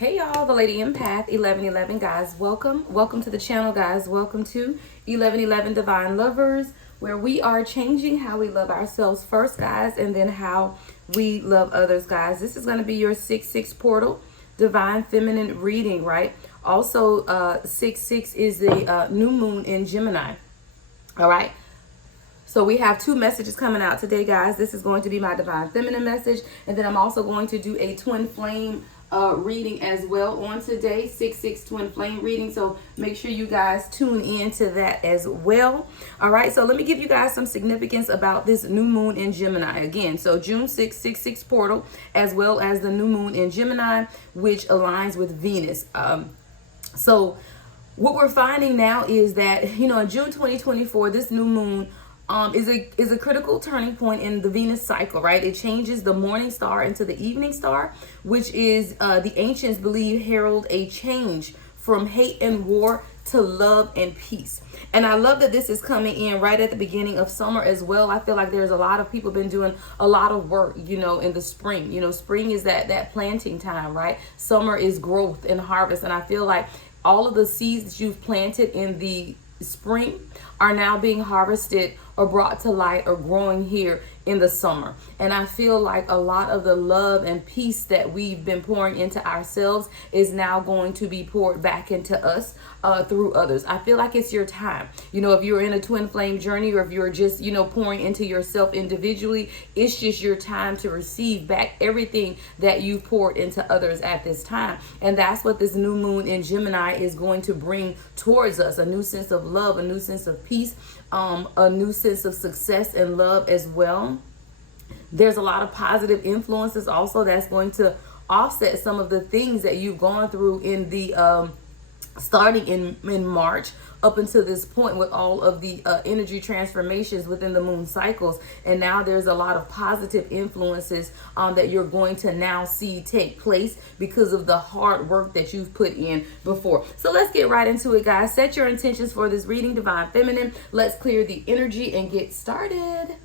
Hey y'all, the Lady Empath 1111 guys. Welcome to the channel, guys. Welcome to 1111 Divine Lovers, where we are changing how we love ourselves first, guys, and then how we love others, guys. This is going to be your 6-6 portal divine feminine reading, right? Also, 6-6 is the new moon in Gemini. All right. So we have two messages coming out today, guys. This is going to be my divine feminine message, and then I'm also going to do a twin flame reading as well on today, 6-6 twin flame reading. So make sure you guys tune in to that as well. All right, so let me give you guys some significance about this new moon in Gemini again. So June 6th, 6-6 portal, as well as the new moon in Gemini, which aligns with Venus. So what we're finding now is that, you know, in June 2024, this new moon is a critical turning point in the Venus cycle, right? It changes the morning star into the evening star, which is the ancients believe herald a change from hate and war to love and peace. And I love that this is coming in right at the beginning of summer as well. I feel like there's a lot of people been doing a lot of work, you know, in the spring. You know, spring is that planting time, right? Summer is growth and harvest. And I feel like all of the seeds that you've planted in the spring are now being harvested or brought to light or growing here in the summer. And I feel like a lot of the love and peace that we've been pouring into ourselves is now going to be poured back into us through others. I feel like it's your time. You know, if you're in a twin flame journey, or if you're just, you know, pouring into yourself individually, it's just your time to receive back everything that you poured into others at this time. And that's what this new moon in Gemini is going to bring towards us: a new sense of love, a new sense of peace, a new sense of success and love as well. There's a lot of positive influences also that's going to offset some of the things that you've gone through in the starting in March up until this point, with all of the energy transformations within the moon cycles. And now there's a lot of positive influences that you're going to now see take place because of the hard work that you've put in before. So let's get right into it, guys. Set your intentions for this reading, Divine Feminine. Let's clear the energy and get started.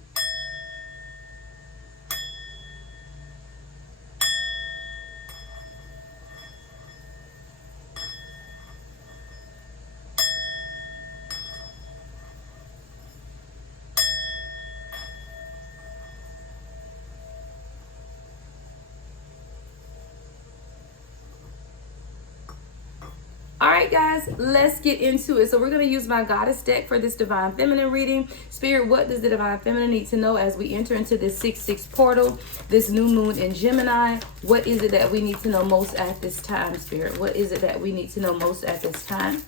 All right, guys, let's get into it. So we're going to use my goddess deck for this divine feminine reading. Spirit, what does the divine feminine need to know as we enter into this 6-6 portal, this new moon in Gemini? What is it that we need to know most at this time, Spirit? What is it that we need to know most at this time?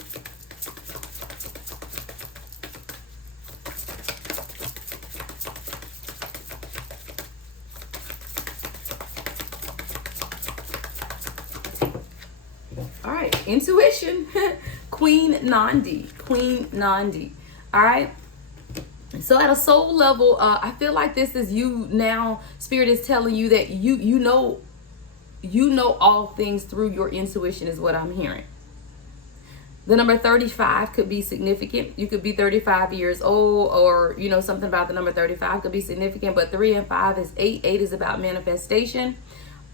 All right, intuition. Queen Nandi. All right. So at a soul level, I feel like this is you now. Spirit is telling you that you know all things through your intuition is what I'm hearing. The number 35 could be significant. You could be 35 years old, or, you know, something about the number 35 could be significant. But 3 and 5 is 8. 8 is about manifestation.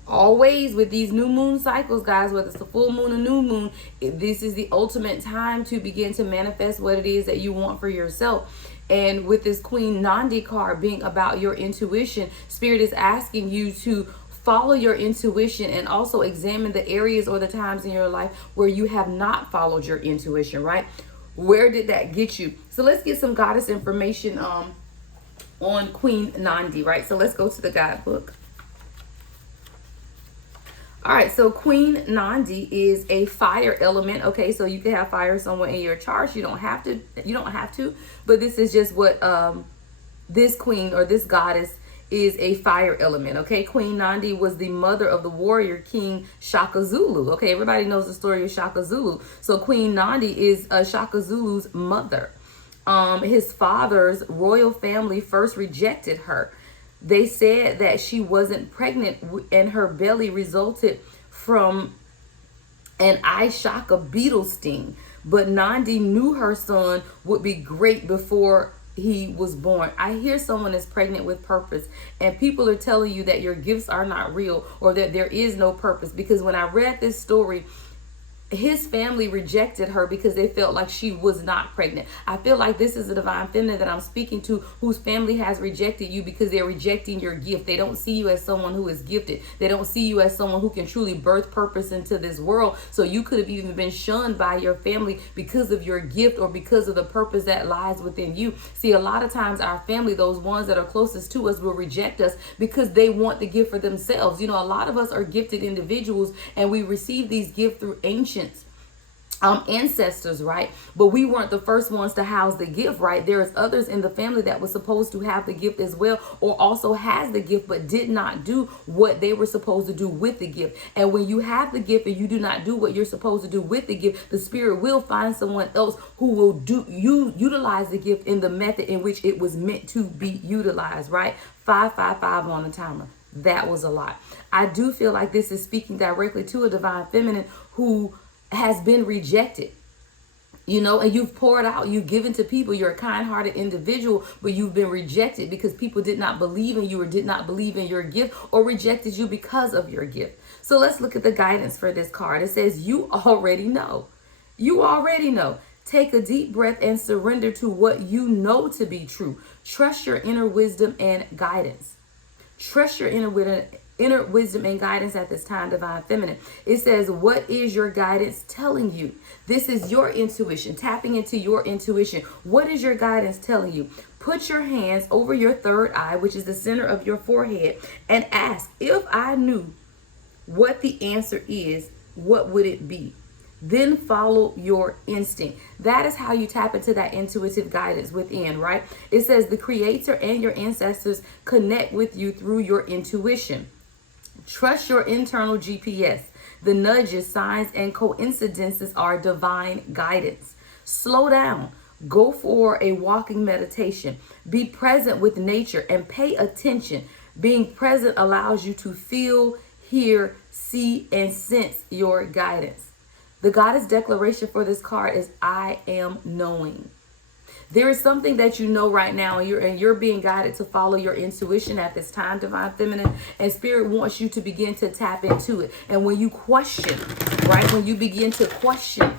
Always with these new moon cycles, guys, whether it's the full moon or new moon, this is the ultimate time to begin to manifest what it is that you want for yourself. And with this Queen Nandi card being about your intuition, Spirit is asking you to follow your intuition and also examine the areas or the times in your life where you have not followed your intuition, right? Where did that get you? So let's get some goddess information on Queen Nandi, right? So let's go to the guidebook. All right, so Queen Nandi is a fire element. Okay, so you can have fire somewhere in your chart. You don't have to, but this is just what this queen or this goddess is, a fire element. Okay, Queen Nandi was the mother of the warrior king Shaka Zulu. Okay, everybody knows the story of Shaka Zulu. So Queen Nandi is Shaka Zulu's mother. His father's royal family first rejected her. They said that she wasn't pregnant and her belly resulted from an eye shock, a beetle sting. But Nandi knew her son would be great before he was born. I hear someone is pregnant with purpose, and people are telling you that your gifts are not real, or that there is no purpose. Because when I read this story, his family rejected her because they felt like she was not pregnant. I feel like this is a divine feminine that I'm speaking to, whose family has rejected you because they're rejecting your gift. They don't see you as someone who is gifted. They don't see you as someone who can truly birth purpose into this world. So you could have even been shunned by your family because of your gift or because of the purpose that lies within you. See, a lot of times our family, those ones that are closest to us, will reject us because they want the gift for themselves. You know, a lot of us are gifted individuals, and we receive these gifts through ancient ancestors, right? But we weren't the first ones to house the gift, right? There's others in the family that was supposed to have the gift as well, or also has the gift but did not do what they were supposed to do with the gift. And when you have the gift and you do not do what you're supposed to do with the gift, the spirit will find someone else who will utilize the gift in the method in which it was meant to be utilized, right? 555 on the timer. That was a lot. I do feel like this is speaking directly to a divine feminine who has been rejected, you know, and you've poured out, you've given to people, you're a kind-hearted individual, but you've been rejected because people did not believe in you or did not believe in your gift, or rejected you because of your gift. So let's look at the guidance for this card. It says, you already know. You already know. Take a deep breath and surrender to what you know to be true. Trust your inner wisdom and guidance. Trust your inner wisdom and guidance at this time, divine feminine. It says, what is your guidance telling you? This is your intuition, tapping into your intuition. What is your guidance telling you? Put your hands over your third eye, which is the center of your forehead, and ask, if I knew what the answer is, what would it be? Then follow your instinct. That is how you tap into that intuitive guidance within, right? It says the creator and your ancestors connect with you through your intuition. Trust your internal GPS. The nudges, signs, and coincidences are divine guidance. Slow down. Go for a walking meditation. Be present with nature and pay attention. Being present allows you to feel, hear, see, and sense your guidance. The goddess declaration for this card is, I am knowing. There is something that you know right now, and you're being guided to follow your intuition at this time, divine feminine, and spirit wants you to begin to tap into it. And when you question, right, when you begin to question,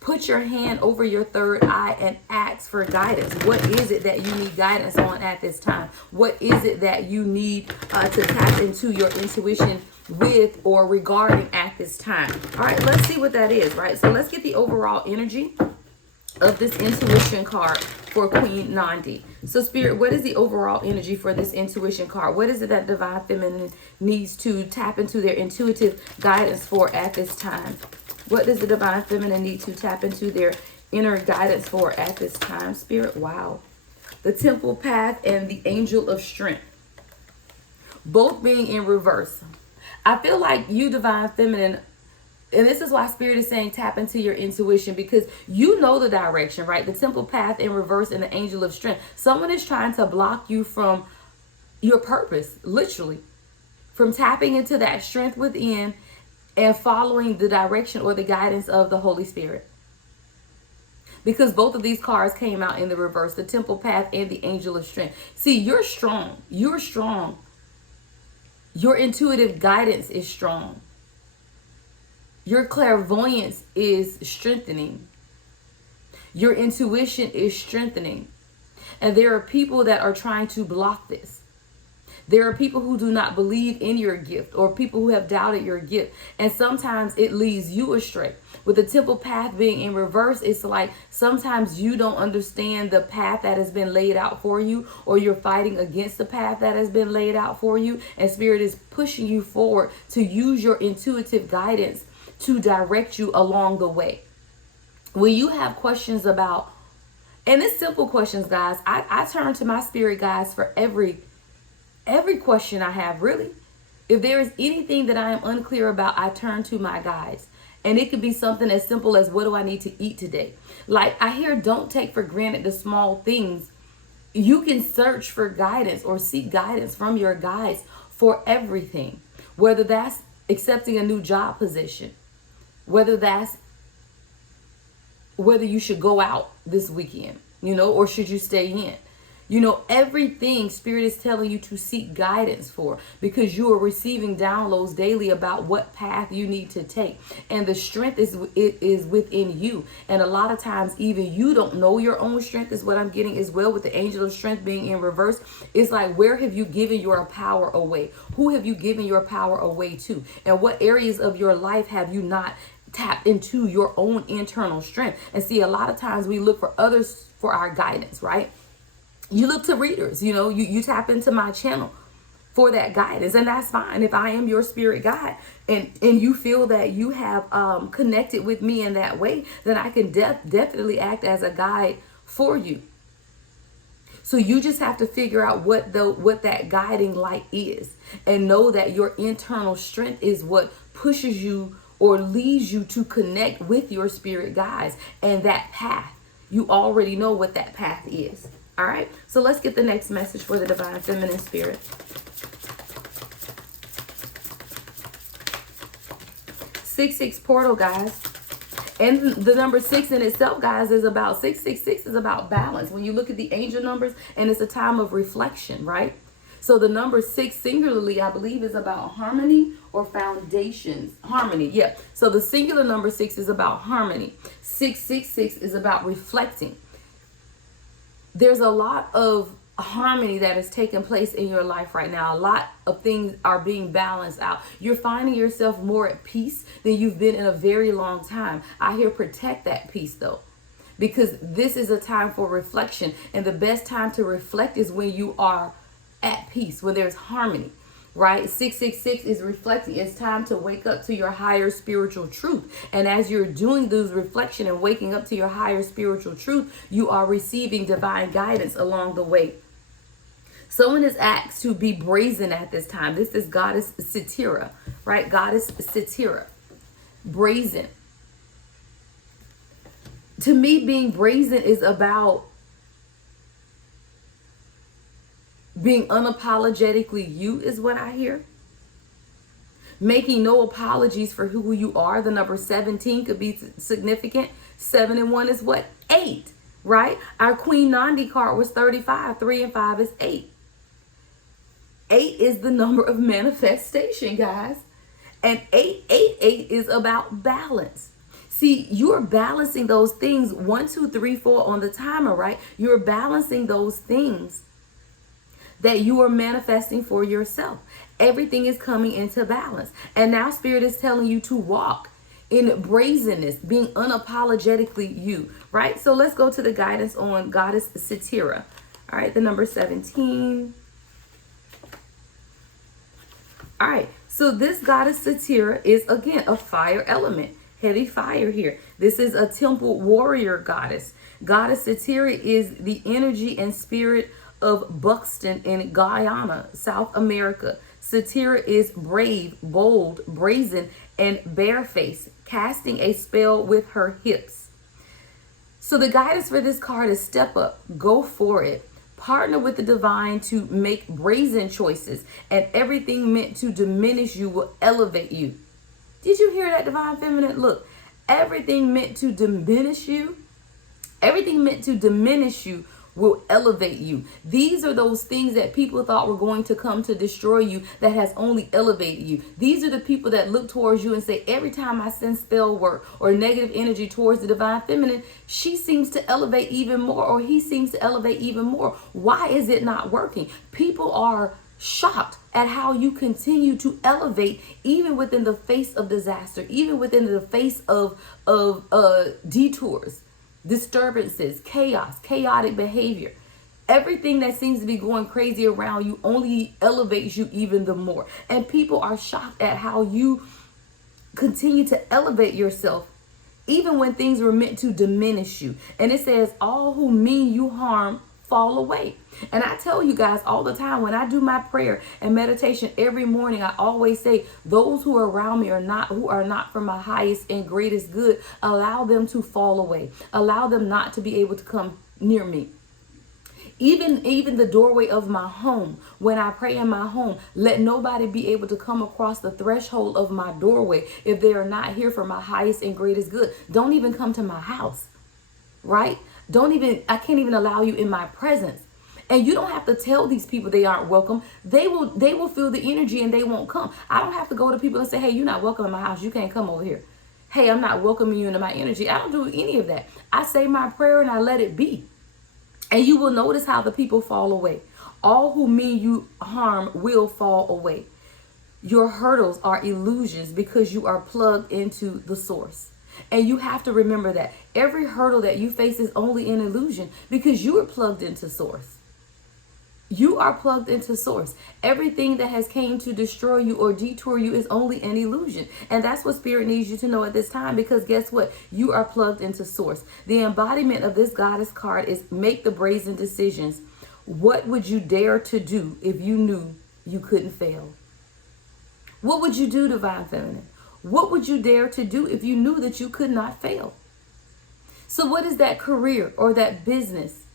put your hand over your third eye and ask for guidance. What is it that you need guidance on at this time? What is it that you need to tap into your intuition with or regarding at this time? All right, let's see what that is, right? So let's get the overall energy of this intuition card for Queen Nandi. So spirit, what is the overall energy for this intuition card? What is it that divine feminine needs to tap into their intuitive guidance for at this time? What does the divine feminine need to tap into their inner guidance for at this time, spirit? Wow. The temple path and the angel of strength, both being in reverse. I feel like you, divine feminine, and this is why spirit is saying tap into your intuition, because you know the direction, right? The temple path in reverse and the angel of strength. Someone is trying to block you from your purpose, literally, from tapping into that strength within and following the direction or the guidance of the Holy Spirit. Because both of these cards came out in the reverse, the temple path and the angel of strength. See, you're strong. You're strong. Your intuitive guidance is strong. Your clairvoyance is strengthening. Your intuition is strengthening. And there are people that are trying to block this. There are people who do not believe in your gift, or people who have doubted your gift. And sometimes it leads you astray. With the temple path being in reverse, it's like sometimes you don't understand the path that has been laid out for you, or you're fighting against the path that has been laid out for you. And spirit is pushing you forward to use your intuitive guidance to direct you along the way. When you have questions about, and it's simple questions, guys, I turn to my spirit guides for every question I have, really. If there is anything that I am unclear about, I turn to my guides. And it could be something as simple as, what do I need to eat today? Like, I hear, don't take for granted the small things. You can search for guidance or seek guidance from your guides for everything. Whether that's accepting a new job position, whether you should go out this weekend, or should you stay in? You know, everything Spirit is telling you to seek guidance for, because you are receiving downloads daily about what path you need to take. And the strength is within you. And a lot of times, even you don't know your own strength, is what I'm getting as well, with the angel of strength being in reverse. It's like, where have you given your power away? Who have you given your power away to? And what areas of your life have you not tapped into your own internal strength? And see, a lot of times we look for others for our guidance, right? You look to readers, you know, you tap into my channel for that guidance, and that's fine. If I am your spirit guide and you feel that you have connected with me in that way, then I can definitely act as a guide for you. So you just have to figure out what that guiding light is, and know that your internal strength is what pushes you or leads you to connect with your spirit guides and that path. You already know what that path is. All right, so let's get the next message for the divine feminine spirit. 6-6 portal, guys. And the number 6 in itself, guys, is about 666 is about balance. When you look at the angel numbers, and it's a time of reflection, right? So the number 6 singularly, I believe, is about harmony or foundations. Harmony, yeah. So the singular number 6 is about harmony. 666 is about reflecting. There's a lot of harmony that is taking place in your life right now. A lot of things are being balanced out. You're finding yourself more at peace than you've been in a very long time. I hear protect that peace though, because this is a time for reflection. And the best time to reflect is when you are at peace, when there's harmony. Right? 666 is reflecting. It's time to wake up to your higher spiritual truth. And as you're doing those reflection and waking up to your higher spiritual truth, you are receiving divine guidance along the way. Someone is asked to be brazen at this time. This is goddess Satira, right? Goddess Satira. Brazen. To me, being brazen is about being unapologetically you, is what I hear. Making no apologies for who you are. The number 17 could be significant. 7 and 1 is what? 8, right? Our Queen Nandi card was 35. 3 and 5 is 8. 8 is the number of manifestation, guys. And 888 is about balance. See, you're balancing those things. 1, 2, 3, 4 on the timer, right? You're balancing those things that you are manifesting for yourself. Everything is coming into balance. And now Spirit is telling you to walk in brazenness, being unapologetically you, right? So let's go to the guidance on Goddess Satira. All right, the number 17. All right, so this Goddess Satira is, again, a fire element. Heavy fire here. This is a temple warrior goddess. Goddess Satira is the energy and spirit of Buxton in Guyana, South America. Satira is brave, bold, brazen, and barefaced, casting a spell with her hips. So the guidance for this card is step up, go for it. Partner with the divine to make brazen choices, and everything meant to diminish you will elevate you. Did you hear that, divine feminine? Look, everything meant to diminish you, will elevate you. These are those things that people thought were going to come to destroy you that has only elevated you. These are the people that look towards you and say, every time I send spell work or negative energy towards the divine feminine, she seems to elevate even more, or he seems to elevate even more. Why is it not working? People are shocked at how you continue to elevate even within the face of disaster, even within the face of detours, disturbances, chaos, chaotic behavior. Everything that seems to be going crazy around you only elevates you even the more. And people are shocked at how you continue to elevate yourself even when things were meant to diminish you. And it says, all who mean you harm fall away. And I tell you guys all the time, when I do my prayer and meditation every morning, I always say, those who are around me who are not for my highest and greatest good, allow them to fall away. Allow them not to be able to come near me. Even the doorway of my home, when I pray in my home, let nobody be able to come across the threshold of my doorway if they are not here for my highest and greatest good. Don't even come to my house, right? I can't even allow you in my presence. And you don't have to tell these people they aren't welcome. They will feel the energy and they won't come. I don't have to go to people and say, hey, you're not welcome in my house. You can't come over here. Hey, I'm not welcoming you into my energy. I don't do any of that. I say my prayer and I let it be. And you will notice how the people fall away. All who mean you harm will fall away. Your hurdles are illusions because you are plugged into the source. And you have to remember that every hurdle that you face is only an illusion because you are plugged into source. You are plugged into source. Everything that has came to destroy you or detour you is only an illusion. And that's what Spirit needs you to know at this time, because guess what? You are plugged into source. The embodiment of this goddess card is make the brazen decisions. What would you dare to do if you knew you couldn't fail? What would you do, Divine Feminine? What would you dare to do if you knew that you could not fail? So what is that career or that business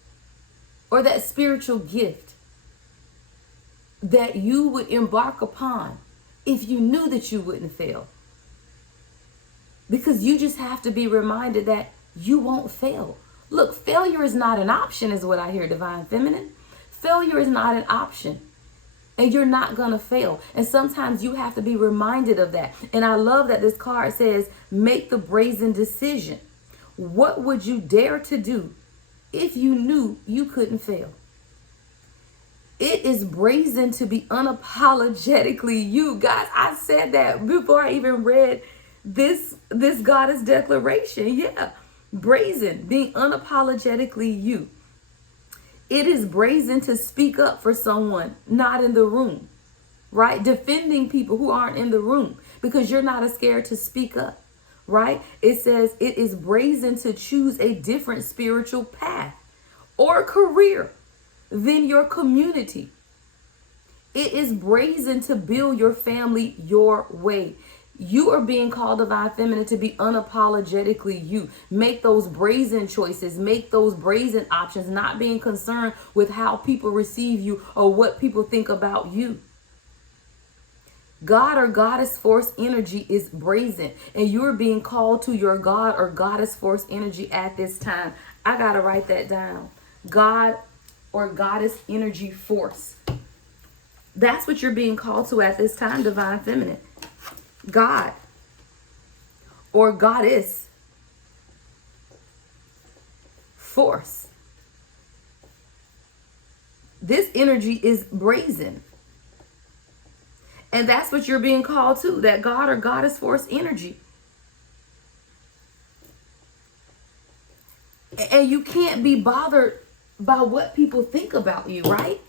or that spiritual gift that you would embark upon if you knew that you wouldn't fail? Because you just have to be reminded that you won't fail. Look, failure is not an option is what I hear, Divine Feminine. Failure is not an option. And you're not going to fail. And sometimes you have to be reminded of that. And I love that this card says, make the brazen decision. What would you dare to do if you knew you couldn't fail? It is brazen to be unapologetically you. Guys, I said that before I even read this goddess declaration. Yeah, brazen, being unapologetically you. It is brazen to speak up for someone not in the room, right? Defending people who aren't in the room because you're not scared to speak up, right? It says it is brazen to choose a different spiritual path or career than your community. It is brazen to build your family your way. You are being called, Divine Feminine, to be unapologetically you. Make those brazen choices. Make those brazen options, not being concerned with how people receive you or what people think about you. God or goddess force energy is brazen, and you're being called to your God or goddess force energy at this time. I got to write that down. God or goddess energy force. That's what you're being called to at this time, Divine Feminine. God or goddess force. This energy is brazen. And that's what you're being called to, that God or goddess force energy. And you can't be bothered by what people think about you, right?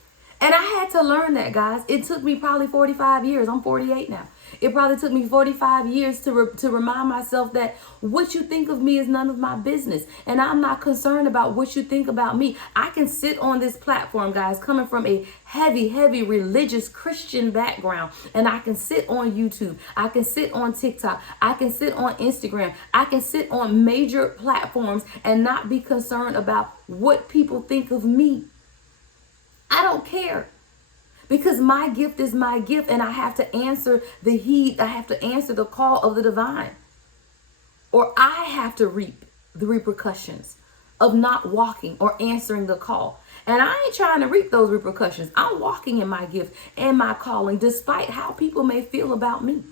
And I had to learn that, guys. It took me probably 45 years. I'm 48 now. It probably took me 45 years to remind myself that what you think of me is none of my business. And I'm not concerned about what you think about me. I can sit on this platform, guys, coming from a heavy, heavy religious Christian background. And I can sit on YouTube. I can sit on TikTok. I can sit on Instagram. I can sit on major platforms and not be concerned about what people think of me. I don't care. Because my gift is my gift, and I have to answer the heed. I have to answer the call of the divine. Or I have to reap the repercussions of not walking or answering the call. And I ain't trying to reap those repercussions. I'm walking in my gift and my calling, despite how people may feel about me.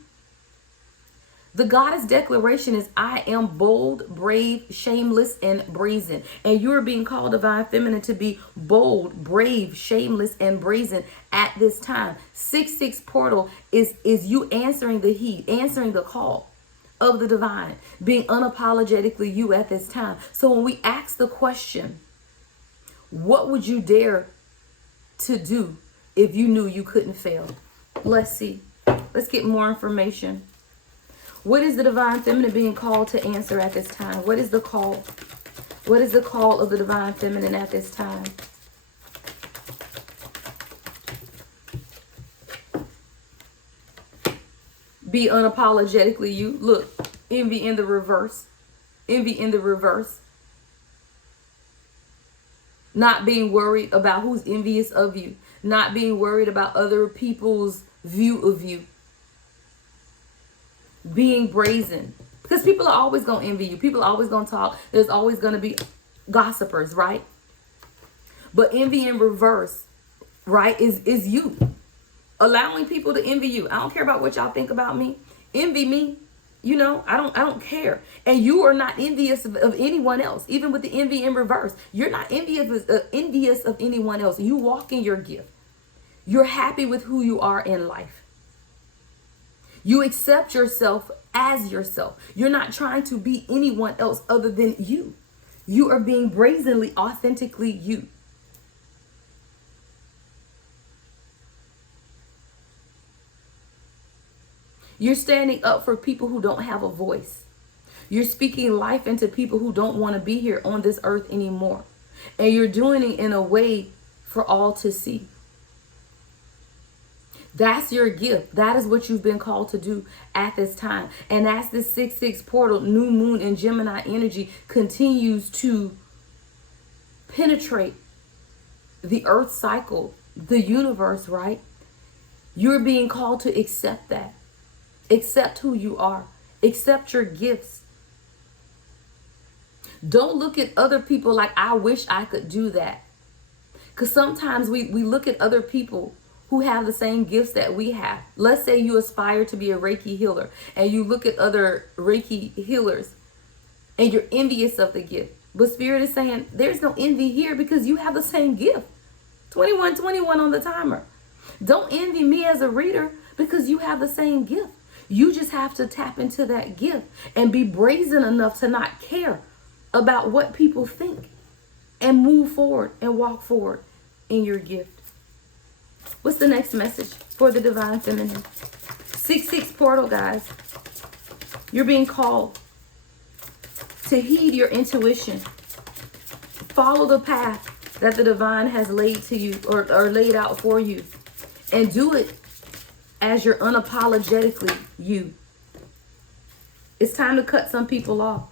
The goddess declaration is, I am bold, brave, shameless, and brazen. And you're being called, Divine Feminine, to be bold, brave, shameless, and brazen at this time. 6-6 portal is you answering the heat, answering the call of the divine, being unapologetically you at this time. So when we ask the question, what would you dare to do if you knew you couldn't fail? Let's see. Let's get more information. What is the Divine Feminine being called to answer at this time? What is the call? What is the call of the Divine Feminine at this time? Be unapologetically you. Look, envy in the reverse. Envy in the reverse. Not being worried about who's envious of you. Not being worried about other people's view of you. Being brazen, because people are always going to envy you. People are always going to talk. There's always going to be gossipers, right? But envy in reverse, right, is you. Allowing people to envy you. I don't care about what y'all think about me. Envy me. You know, I don't care. And you are not envious of anyone else. Even with the envy in reverse, you're not envious of anyone else. You walk in your gift. You're happy with who you are in life. You accept yourself as yourself. You're not trying to be anyone else other than you. You are being brazenly, authentically you. You're standing up for people who don't have a voice. You're speaking life into people who don't want to be here on this earth anymore. And you're doing it in a way for all to see. That's your gift. That is what you've been called to do at this time. And as this 6-6 portal, new moon and Gemini energy continues to penetrate the earth cycle, the universe, right? You're being called to accept that. Accept who you are. Accept your gifts. Don't look at other people like, I wish I could do that. Because sometimes we look at other people who have the same gifts that we have. Let's say you aspire to be a Reiki healer and you look at other Reiki healers and you're envious of the gift. But Spirit is saying there's no envy here because you have the same gift. 2121 on the timer. Don't envy me as a reader because you have the same gift. You just have to tap into that gift and be brazen enough to not care about what people think and move forward and walk forward in your gift. What's the next message for the Divine Feminine? 6-6 portal, guys. You're being called to heed your intuition. Follow the path that the divine has laid to you or laid out for you. And do it as you're unapologetically you. It's time to cut some people off.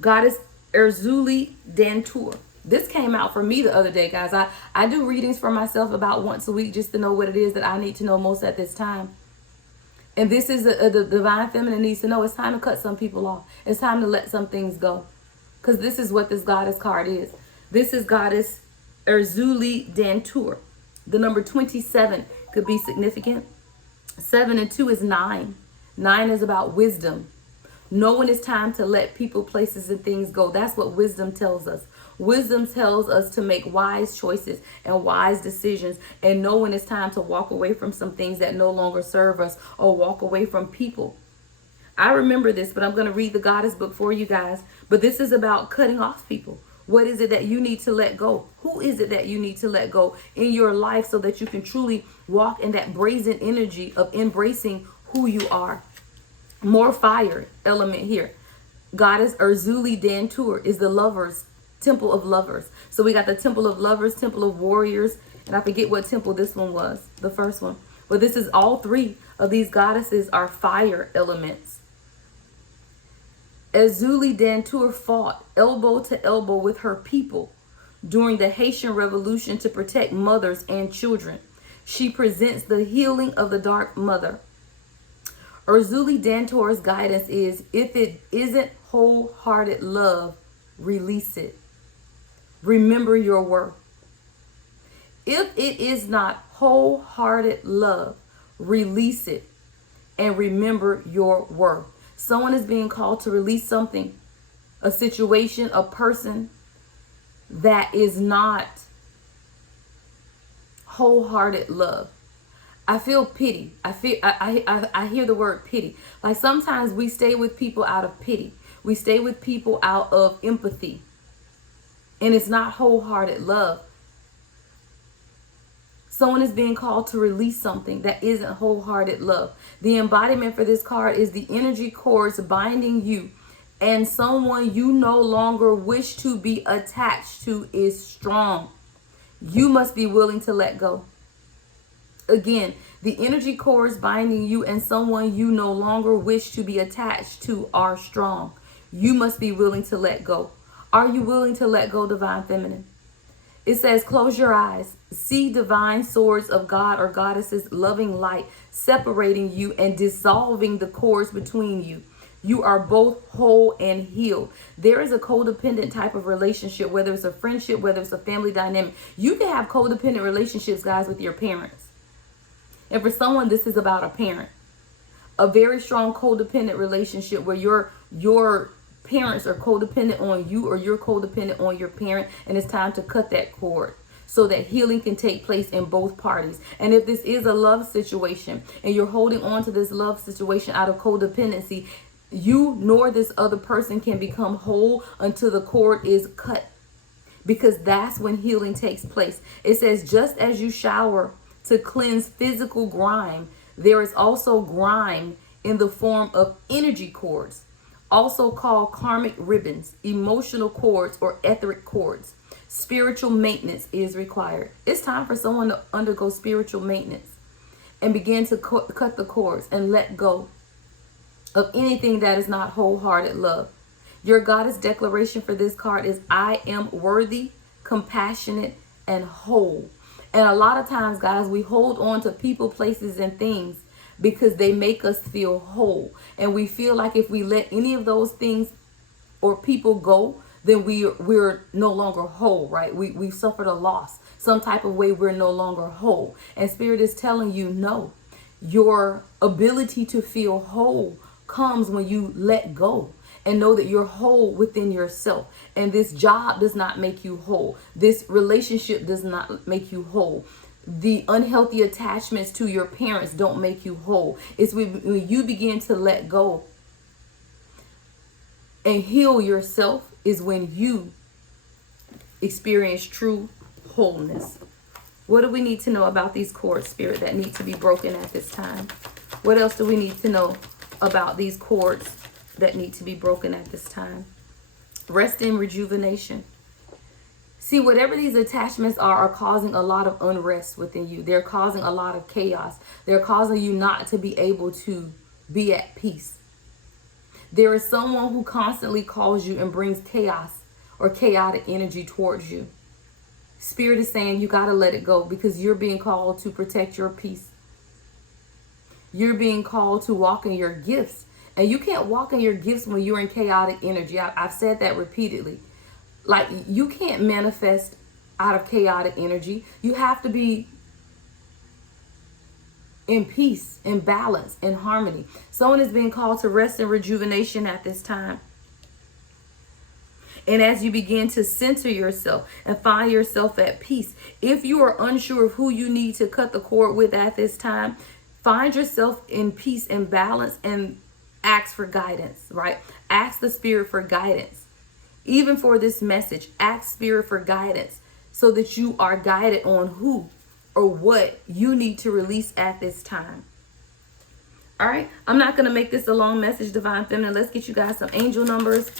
Goddess Erzuli Dantur. This came out for me the other day, guys. I do readings for myself about once a week just to know what it is that I need to know most at this time. And this is the Divine Feminine needs to know. It's time to cut some people off. It's time to let some things go. Because this is what this goddess card is. This is Goddess Erzuli Dantur. The number 27 could be significant. 7 and 2 is 9. 9 is about wisdom. Knowing it's time to let people, places, and things go. That's what wisdom tells us. Wisdom tells us to make wise choices and wise decisions, and know when it's time to walk away from some things that no longer serve us, or walk away from people. I remember this, but I'm going to read the goddess book for you guys. But this is about cutting off people. What is it that you need to let go? Who is it that you need to let go in your life so that you can truly walk in that brazen energy of embracing who you are? More fire element here. Goddess Erzuli Dantur is the lovers, temple of lovers. So we got the temple of lovers, temple of warriors, and I forget what temple this one was, the first one. But this is all three of these goddesses are fire elements. Erzuli Dantur fought elbow to elbow with her people during the Haitian Revolution to protect mothers and children. She presents the healing of the Dark Mother. Erzuli Dantur's guidance is, if it isn't wholehearted love, release it. Remember your worth. If it is not wholehearted love, release it and remember your worth. Someone is being called to release something, a situation, a person that is not wholehearted love. I feel pity. I hear the word pity. Like sometimes we stay with people out of pity. We stay with people out of empathy. And it's not wholehearted love. Someone is being called to release something that isn't wholehearted love. The embodiment for this card is the energy cords binding you and someone you no longer wish to be attached to is strong. You must be willing to let go. Again, the energy cords binding you and someone you no longer wish to be attached to are strong. You must be willing to let go. Are you willing to let go, Divine Feminine? It says, close your eyes. See divine swords of God or goddesses, loving light, separating you and dissolving the cords between you. You are both whole and healed. There is a codependent type of relationship, whether it's a friendship, whether it's a family dynamic. You can have codependent relationships, guys, with your parents. And for someone, this is about a parent. A very strong codependent relationship where your parents are codependent on you, or you're codependent on your parent, and it's time to cut that cord so that healing can take place in both parties. And if this is a love situation and you're holding on to this love situation out of codependency, you nor this other person can become whole until the cord is cut, because that's when healing takes place. It says, just as you shower to cleanse physical grime, there is also grime in the form of energy cords, also called karmic ribbons, emotional cords, or etheric cords. Spiritual maintenance is required. It's time for someone to undergo spiritual maintenance and begin to cut the cords and let go of anything that is not wholehearted love. Your goddess declaration for this card is, I am worthy, compassionate, and whole. And a lot of times, guys, we hold on to people, places, and things because they make us feel whole. And we feel like if we let any of those things or people go, then we're no longer whole, right? We've suffered a loss. Some type of way we're no longer whole. And Spirit is telling you, no. Your ability to feel whole comes when you let go and know that you're whole within yourself. And this job does not make you whole. This relationship does not make you whole. The unhealthy attachments to your parents don't make you whole. It's when you begin to let go and heal yourself is when you experience true wholeness. What do we need to know about these cords, Spirit, that need to be broken at this time? What else do we need to know about these cords that need to be broken at this time? Rest in rejuvenation. See, whatever these attachments are causing a lot of unrest within you. They're causing a lot of chaos. They're causing you not to be able to be at peace. There is someone who constantly calls you and brings chaos or chaotic energy towards you. Spirit is saying you got to let it go, because you're being called to protect your peace. You're being called to walk in your gifts. And you can't walk in your gifts when you're in chaotic energy. I've said that repeatedly. Like, you can't manifest out of chaotic energy. You have to be in peace, in balance, in harmony. Someone is being called to rest and rejuvenation at this time. And as you begin to center yourself and find yourself at peace, if you are unsure of who you need to cut the cord with at this time, find yourself in peace and balance and ask for guidance, right? Ask the Spirit for guidance. Even for this message, ask Spirit for guidance so that you are guided on who or what you need to release at this time. All right, I'm not going to make this a long message, Divine Feminine. Let's get you guys some angel numbers.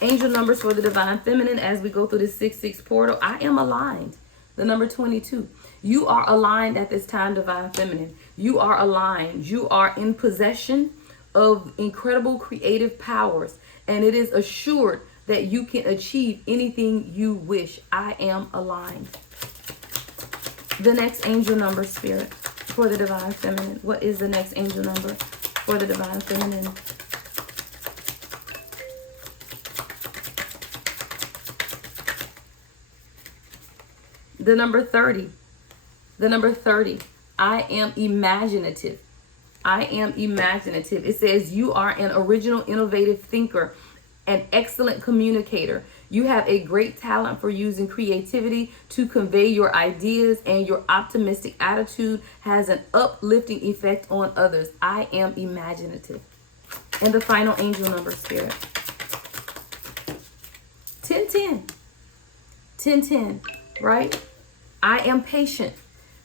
Angel numbers for the Divine Feminine as we go through this 6-6 portal. I am aligned. The number 22. You are aligned at this time, Divine Feminine. You are aligned. You are in possession of incredible creative powers. And it is assured that you can achieve anything you wish. I am aligned. The next angel number, Spirit, for the Divine Feminine. What is the next angel number for the Divine Feminine? The number 30. The number 30. I am imaginative. I am imaginative. It says you are an original, innovative thinker, an excellent communicator. You have a great talent for using creativity to convey your ideas, and your optimistic attitude has an uplifting effect on others. I am imaginative. And the final angel number, Spirit. 1010. 1010, right? I am patient.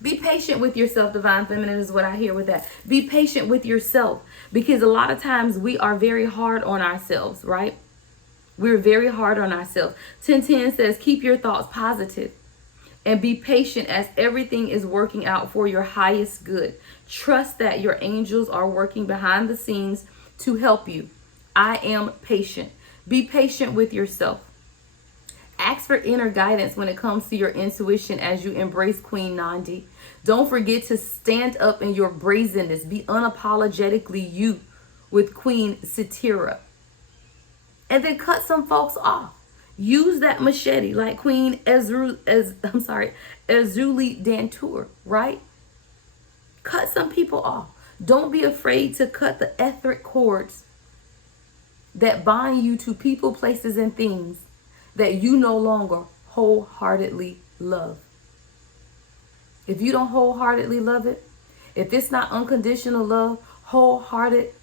Be patient with yourself, Divine Feminine, is what I hear with that. Be patient with yourself, because a lot of times we are very hard on ourselves, right? We're very hard on ourselves. 1010 says, keep your thoughts positive and be patient as everything is working out for your highest good. Trust that your angels are working behind the scenes to help you. I am patient. Be patient with yourself. Ask for inner guidance when it comes to your intuition as you embrace Queen Nandi. Don't forget to stand up in your brazenness. Be unapologetically you with Queen Satira. And then cut some folks off. Use that machete like Queen Azuli Dantur, right? Cut some people off. Don't be afraid to cut the etheric cords that bind you to people, places, and things that you no longer wholeheartedly love. If you don't wholeheartedly love it, if it's not unconditional love, wholehearted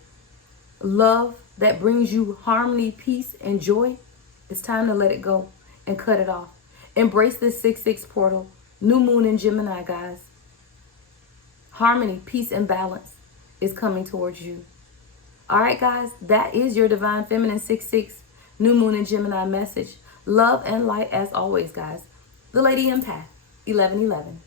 love that brings you harmony, peace, and joy, it's time to let it go and cut it off. Embrace this 6-6 portal. New moon in Gemini, guys. Harmony, peace, and balance is coming towards you. All right, guys, that is your Divine Feminine 6-6 New Moon in Gemini message. Love and light as always, guys. The Lady Empath, 1111.